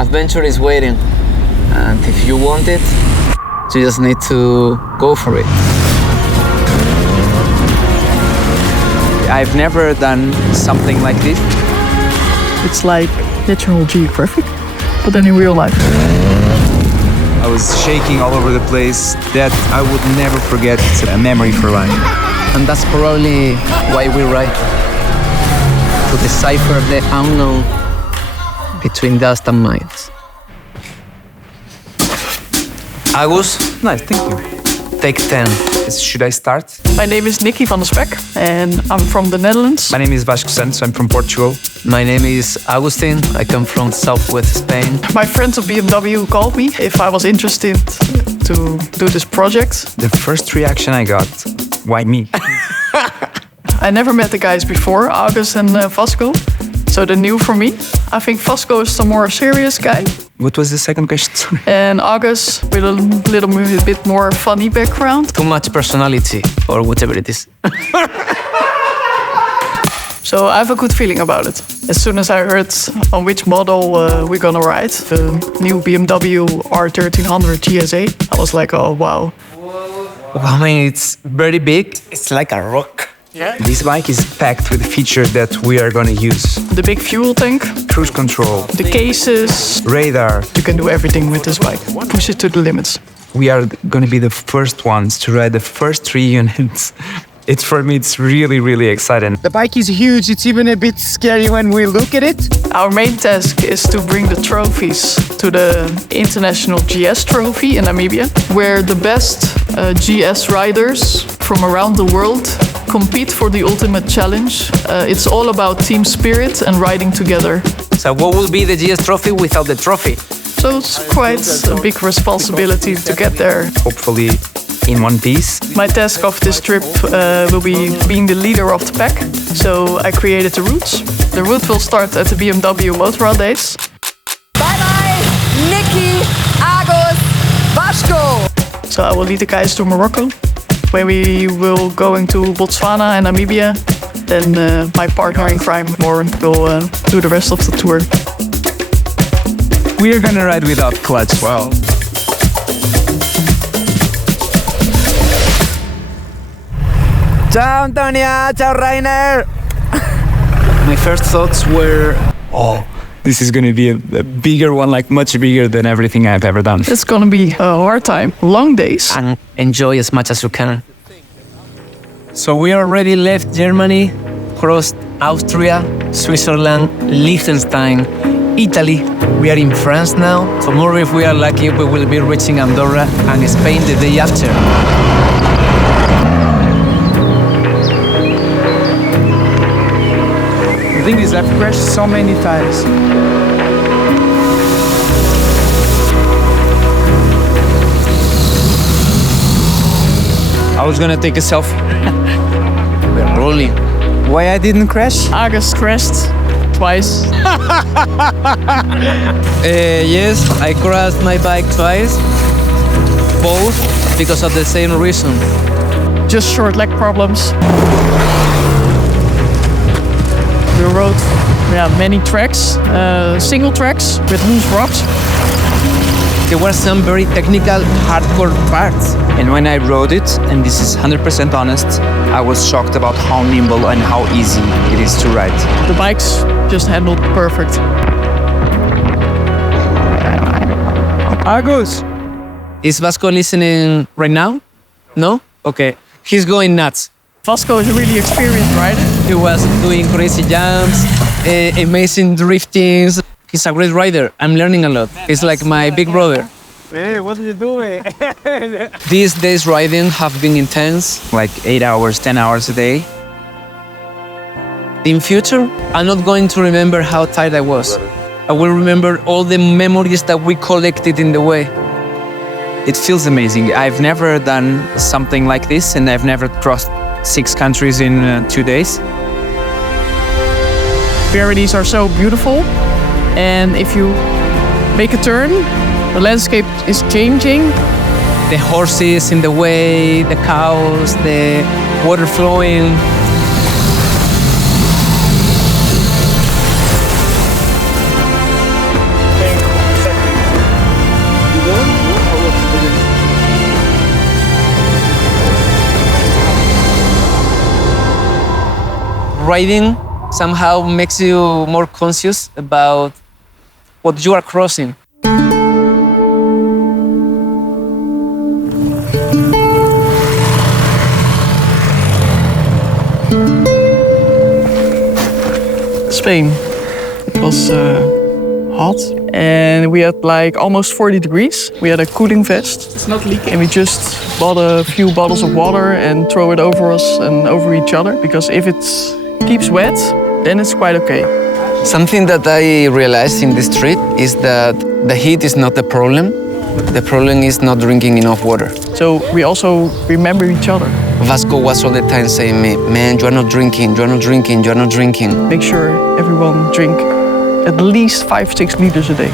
Adventure is waiting. And if you want it, you just need to go for it. I've never done something like this. It's like National Geographic, but then in real life. I was shaking all over the place. That I would never forget. It's a memory for life. And that's probably why we write. To decipher the unknown between dust and minds. Agus, Nice, thank you. take 10. Should I start? My name is Nikki van der Spek and I'm from the Netherlands. My name is Vasco Santos. I'm from Portugal. My name is Agustin. I come from southwest Spain. My friends of BMW called me if I was interested to do this project. The first reaction I got, why me? I never met the guys before, August and Vasco, so they're new for me. I think Vasco is the more serious guy. What was the second question? Sorry. And August with a little bit more funny background. Too much personality, or whatever it is. So I have a good feeling about it. As soon as I heard on which model we're gonna ride, the new BMW R 1300 GSA, I was like, oh wow. I mean, it's very big. It's like a rock. Yeah. This bike is packed with features that we are going to use. The big fuel tank, Cruise control, the cases. radar. You can do everything with this bike. Push it to the limits. We are going to be the first ones to ride the first 3 units. For me, it's really, really exciting. The bike is huge. It's even a bit scary when we look at it. Our main task is to bring the trophies to the International GS Trophy in Namibia, where the best GS riders from around the world compete for the ultimate challenge. It's all about team spirit and riding together. So what will be the GS trophy without the trophy? So it's quite a big responsibility to get there. Hopefully in one piece. My task of this trip will be being the leader of the pack. So I created the routes. The route will start at the BMW Motorrad Days. Bye bye, Nikki, Agus, Vasco. So I will lead the guys to Morocco, where we will go into Botswana and Namibia. Then my partner in crime, Warren, will do the rest of the tour. We are going to ride without clutch. Wow. Ciao Antonia, ciao Rainer. My first thoughts were, Oh, this is going to be a bigger one, like much bigger than everything I've ever done. It's gonna be a hard time, long days. and enjoy as much as you can. So we already left Germany, crossed Austria, Switzerland, Liechtenstein, Italy. We are in France now. Tomorrow, if we are lucky, we will be reaching Andorra and Spain the day after. The thing is, I've crashed so many times. I was gonna take a selfie. We're rolling. Why I didn't crash? Agus crashed twice. Yes, I crashed my bike twice. Both because of the same reason. Just short leg problems. We rode many tracks, single tracks with loose rocks. There were some very technical, hardcore parts. And when I rode it, and this is 100% honest, I was shocked about how nimble and how easy it is to ride. The bikes just handled perfect. Agus. Is Vasco listening right now? No? Okay. He's going nuts. Vasco is a really experienced rider. He was doing crazy jumps, amazing driftings. He's a great rider. I'm learning a lot. He's like my big brother. Hey, what are you doing? These days riding have been intense. Like 8 hours, 10 hours a day. In future, I'm not going to remember how tired I was. I will remember all the memories that we collected in the way. It feels amazing. I've never done something like this, and I've never crossed 6 countries in 2 days. Pyrenees are so beautiful, and if you make a turn, the landscape is changing. The horses in the way, the cows, the water flowing. riding somehow makes you more conscious about what you are crossing. Spain. It was hot and we had like almost 40 degrees. We had a cooling vest. It's not leaking. And we just bought a few bottles of water and throw it over us and over each other, because if it keeps wet, then it's quite okay. Something that I realized in this trip is that the heat is not the problem. The problem is not drinking enough water. So we also remember each other. Vasco was all the time saying me, man, you're not drinking, you're not drinking, you're not drinking. Make sure everyone drink at least 5-6 liters a day.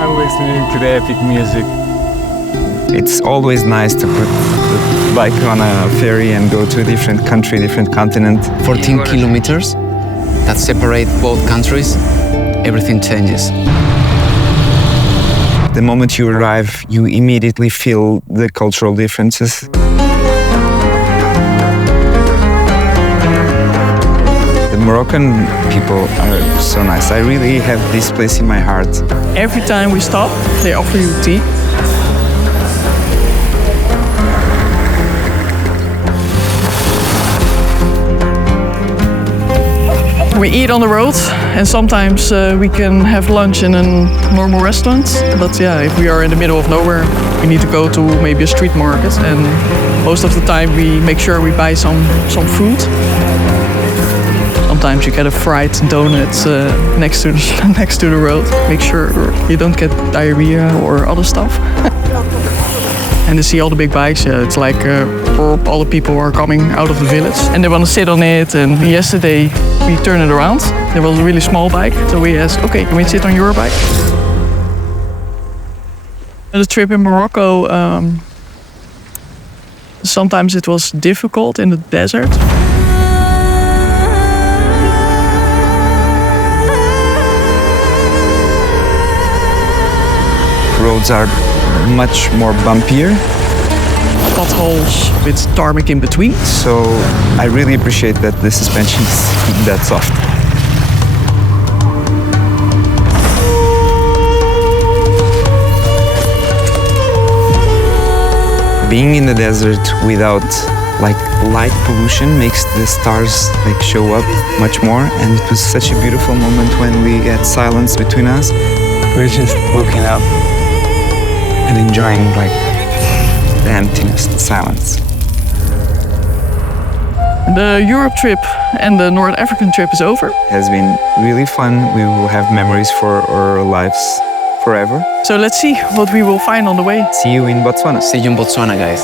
I'm listening to the epic music. It's always nice to put the bike on a ferry and go to a different country, different continent. 14 kilometers that separate both countries, everything changes. The moment you arrive, you immediately feel the cultural differences. The Moroccan people are so nice. I really have this place in my heart. Every time we stop, they offer you tea. We eat on the road, and sometimes we can have lunch in a normal restaurant. But yeah, if we are in the middle of nowhere, we need to go to maybe a street market. And most of the time we make sure we buy some food. Sometimes you get a fried donut next to the road. Make sure you don't get diarrhea or other stuff. And to see all the big bikes, yeah, it's like all the people are coming out of the village and they want to sit on it. And yesterday we turned it around. There was a really small bike, so we asked, okay, can we sit on your bike? The trip in Morocco, sometimes it was difficult in the desert. Roads are much more bumpier. Potholes with tarmac in between. So I really appreciate that the suspension is that soft. Being in the desert without like light pollution makes the stars like show up much more, and it was such a beautiful moment when we had silence between us. We're just looking up And enjoying like the emptiness, the silence. The Europe trip and the North African trip is over. It has been really fun. We will have memories for our lives forever. So let's see what we will find on the way. See you in Botswana. See you in Botswana, guys.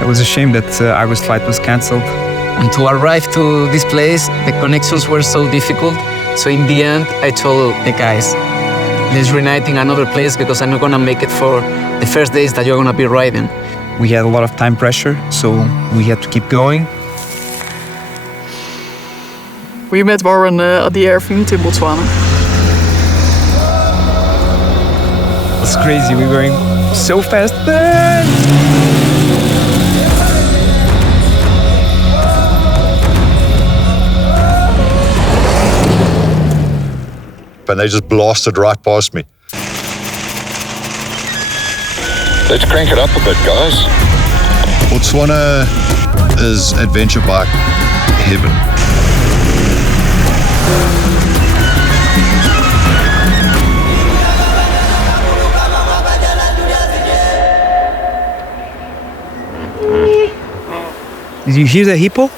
It was a shame that our flight was cancelled. And to arrive to this place, the connections were so difficult. So in the end, I told the guys, let's reunite in another place because I'm not gonna make it for the first days that you're gonna be riding. We had a lot of time pressure, so we had to keep going. We met Warren at the airfield in Botswana. It's crazy, we were going so fast. And they just blasted right past me. Let's crank it up a bit, guys. Botswana is adventure bike heaven. Did you hear the hippo?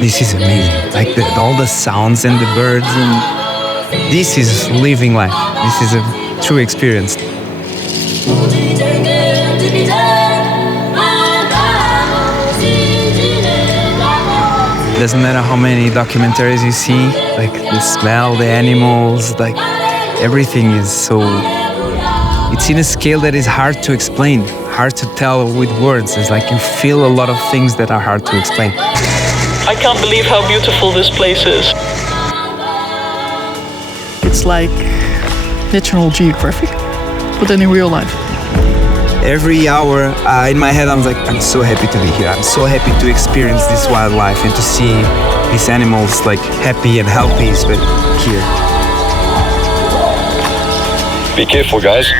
This is amazing. Like all the sounds and the birds, and this is living life. This is a true experience. Doesn't matter how many documentaries you see, like the smell, the animals, like everything is so It's in a scale that is hard to explain, hard to tell with words. It's like you feel a lot of things that are hard to explain. I can't believe how beautiful this place is. It's like National Geographic, but then in real life. Every hour in my head, I'm like, I'm so happy to be here. I'm so happy to experience this wildlife and to see these animals like happy and healthy, but here. Be careful, guys.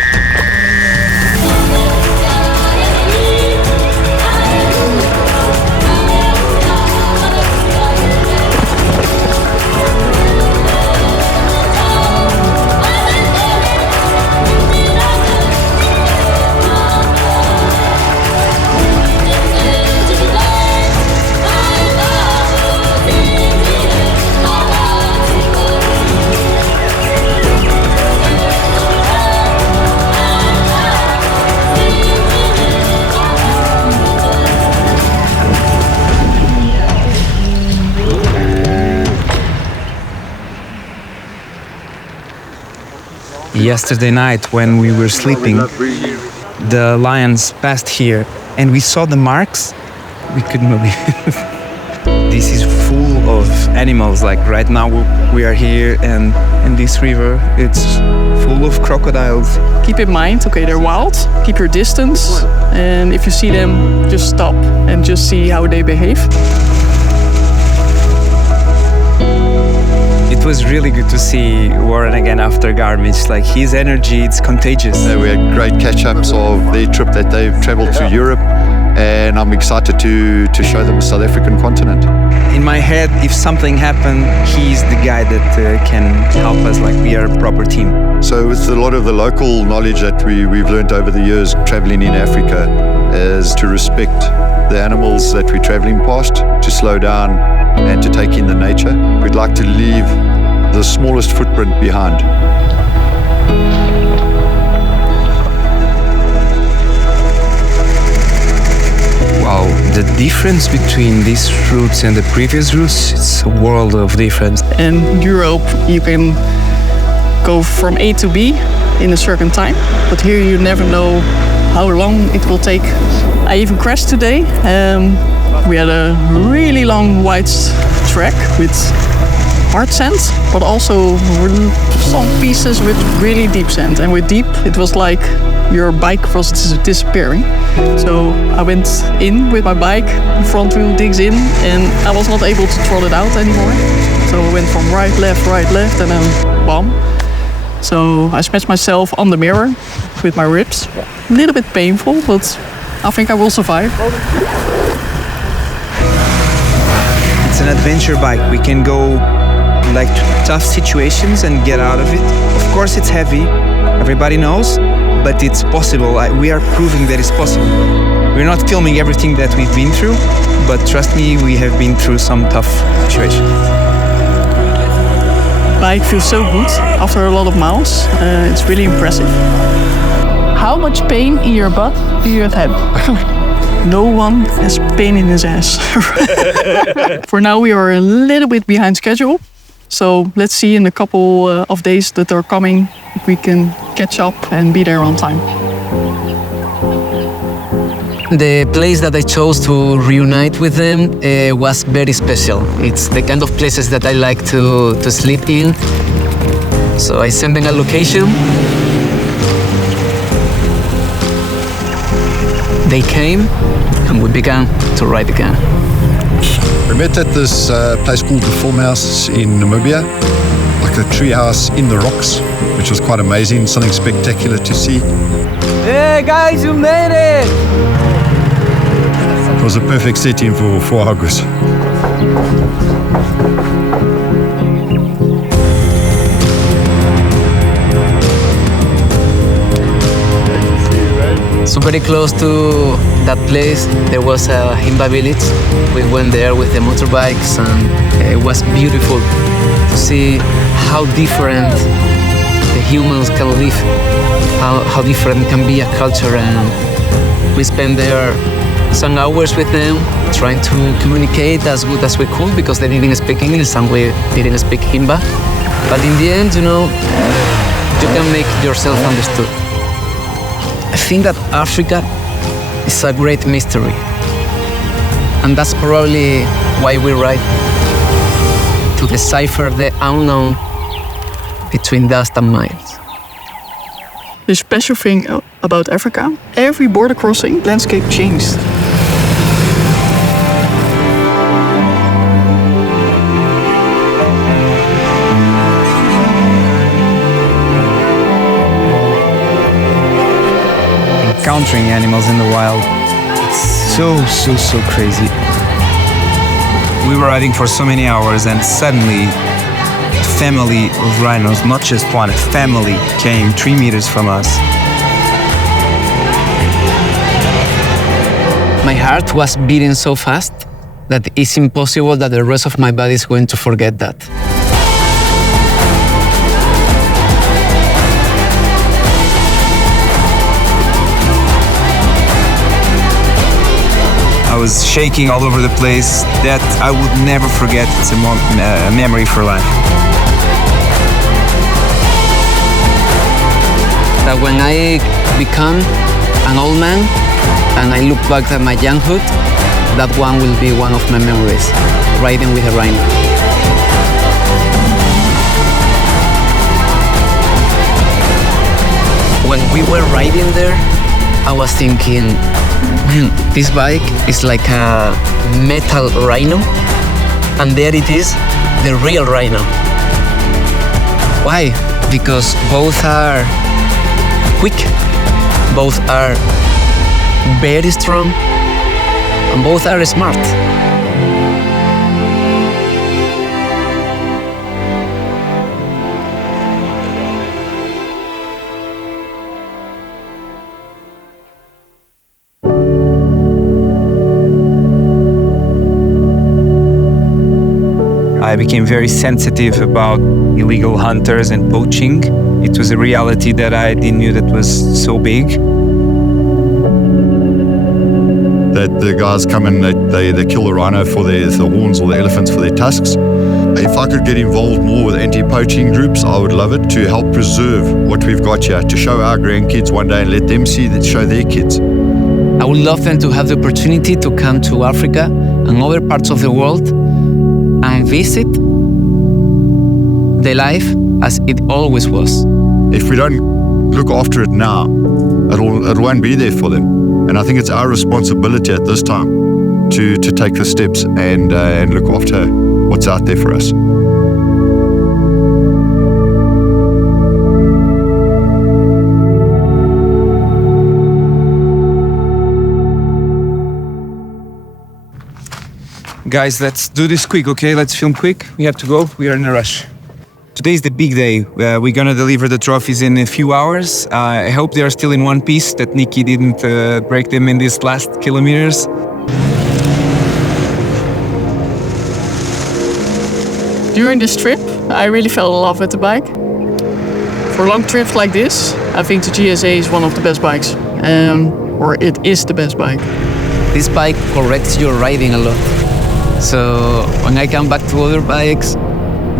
Yesterday night when we were sleeping, the lions passed here and we saw the marks. We couldn't believe it. This is full of animals. Like right now we are here and in this river it's full of crocodiles. Keep in mind, okay, they're wild. Keep your distance. And if you see them, just stop and just see how they behave. It was really good to see Warren again after Garmisch. Like his energy, it's contagious. We had great catch-ups of their trip that they've traveled to Europe, and I'm excited to show them the South African continent. In my head, if something happened, he's the guy that can help us. Like we are a proper team. So with a lot of the local knowledge that we've learned over the years traveling in Africa is to respect the animals that we're traveling past, to slow down and to take in the nature. We'd like to leave the smallest footprint behind. Wow, the difference between these routes and the previous routes, it's a world of difference. In Europe, you can go from A to B in a certain time, but here you never know how long it will take. I even crashed today. We had a really long white track with hard sand, but also some pieces with really deep sand. And with deep, it was like your bike was disappearing. So I went in with my bike, the front wheel digs in, and I was not able to throttle it out anymore. So I went from right, left, and then bam. So I smashed myself on the mirror with my ribs. A little bit painful, but I think I will survive. It's an adventure bike. We can go like to tough situations and get out of it. Of course it's heavy, everybody knows, but it's possible. We are proving that it's possible. We're not filming everything that we've been through, but trust me, we have been through some tough situations. Bike feels so good after a lot of miles. It's really impressive. How much pain in your butt do you have had? No one has pain in his ass. For now, we are a little bit behind schedule. So let's see in a couple of days that are coming if we can catch up and be there on time. The place that I chose to reunite with them was very special. It's the kind of places that I like to sleep in. So I sent them a location. They came and we began to ride again. We met at this place called the Farmhouse in Namibia, like a tree house in the rocks, which was quite amazing, something spectacular to see. Hey guys, you made it! It was a perfect setting for August. So very close to that place, there was a Himba village. We went there with the motorbikes and it was beautiful to see how different the humans can live, how different can be a culture. And we spent there some hours with them trying to communicate as good as we could because they didn't speak English and we didn't speak Himba. But in the end, you know, you can make yourself understood. I think that Africa is a great mystery. And that's probably why we ride, to decipher the unknown between dust and miles. The special thing about Africa, every border crossing, landscape changed. Encountering animals in the wild, it's so crazy. We were riding for so many hours and suddenly a family of rhinos, not just one, a family came 3 meters from us. My heart was beating so fast that it's impossible that the rest of my body is going to forget that. I was shaking all over the place. That I would never forget. It's a memory for life. That when I become an old man and I look back at my younghood, that one will be one of my memories, riding with a rhino. When we were riding there, I was thinking, man, this bike is like a metal rhino, and there it is, the real rhino. Why? Because both are quick, both are very strong, and both are smart. I became very sensitive about illegal hunters and poaching. It was a reality that I didn't know that was so big. That the guys come and they kill the rhino for the horns or the elephants for their tusks. If I could get involved more with anti-poaching groups, I would love it, to help preserve what we've got here, to show our grandkids one day and let them see that, show their kids. I would love them to have the opportunity to come to Africa and other parts of the world and visit the life as it always was. If we don't look after it now, it won't be there for them. And I think it's our responsibility at this time to take the steps and look after what's out there for us. Guys, let's do this quick, okay? Let's film quick. We have to go. We are in a rush. Today's the big day. We're gonna deliver the trophies in a few hours. I hope they are still in one piece, that Nikki didn't break them in these last kilometers. During this trip, I really fell in love with the bike. For long trips like this, I think the GSA is one of the best bikes. Or it is the best bike. This bike corrects your riding a lot. So when I come back to other bikes,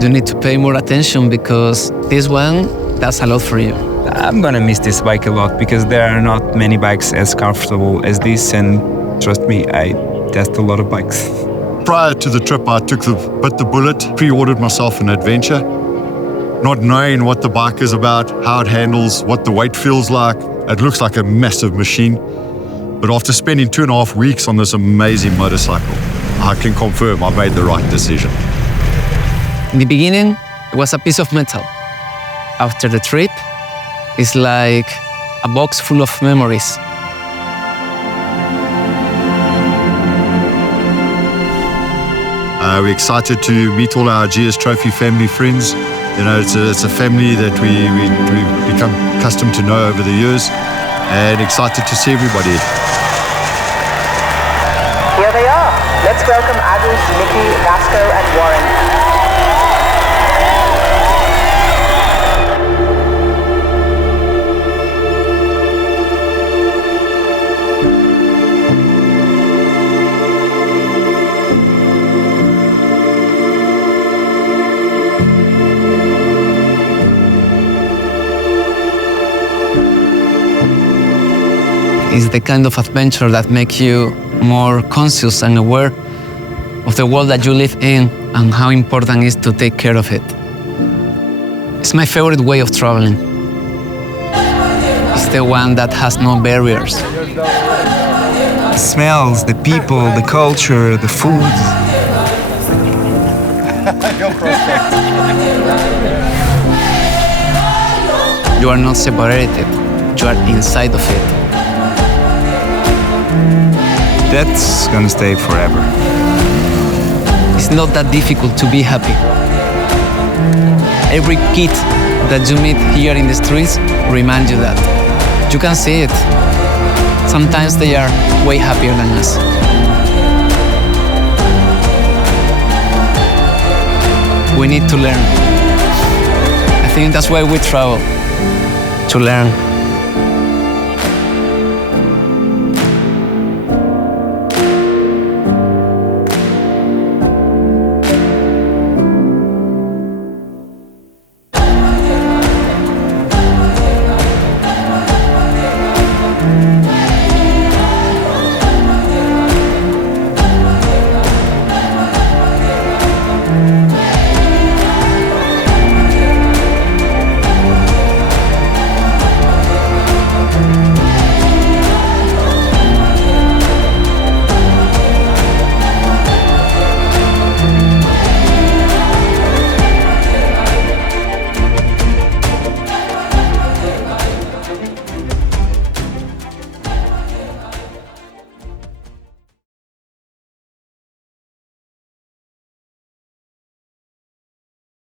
you need to pay more attention because this one does a lot for you. I'm gonna miss this bike a lot because there are not many bikes as comfortable as this, and trust me, I test a lot of bikes. Prior to the trip, I bit the bullet, pre-ordered myself an adventure, not knowing what the bike is about, how it handles, what the weight feels like. It looks like a massive machine. But after spending 2.5 weeks on this amazing motorcycle, I can confirm I made the right decision. In the beginning, it was a piece of metal. After the trip, it's like a box full of memories. We're excited to meet all our GS Trophy family friends. You know, it's a family that we've become accustomed to know over the years, and excited to see everybody. Here they are. Let's welcome Agus, Nikki, Vasco, and Warren. the kind of adventure that makes you more conscious and aware of the world that you live in and how important it is to take care of it. It's my favorite way of traveling. It's the one that has no barriers. The smells, the people, the culture, the food. You are not separated, you are inside of it. That's gonna stay forever. It's not that difficult to be happy. Every kid that you meet here in the streets reminds you that. You can see it. Sometimes they are way happier than us. We need to learn. I think that's why we travel, to learn.